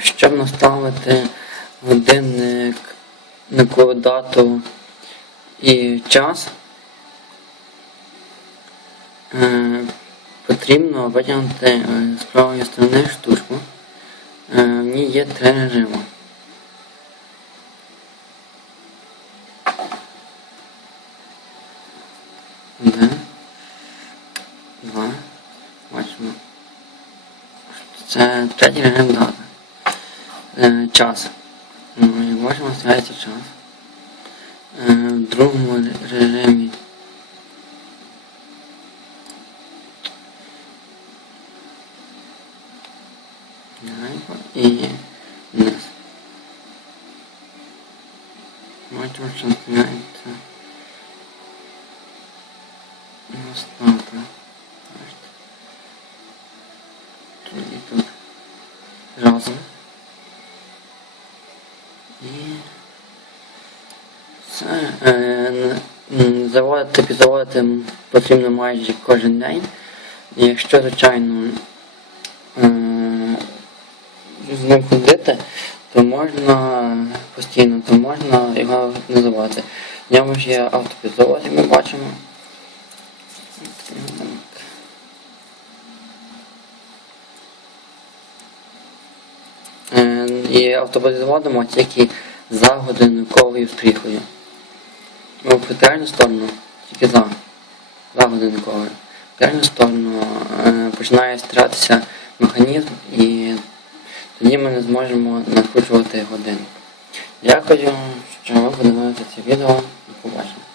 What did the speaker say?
Щоб наставити годинник на дату і час, е, потрібно витягнути з правої сторони штучку. Е, в ній є три режими. Один, два, бачимо. Це третій режим дати. Е, час. Ну, Як бачимо, стояється час. Е, в другому ре- режимі Гайба і вниз. Бачимо, що стояється наступна. Заводити, підзаводити потрібно майже кожен день. Якщо, звичайно, з ним ходити, то можна постійно, то можна його не заводити. В ньому ж є автопідзавод, ми бачимо. Е, І тільки за годинниковою стріхою. Ну, в протилежну сторону, тільки за, за годинниковою. В протилежну сторону е, починає стиратися механізм і тоді ми не зможемо накручувати годинник. Дякую, що ви подивилися це відео. До побачення.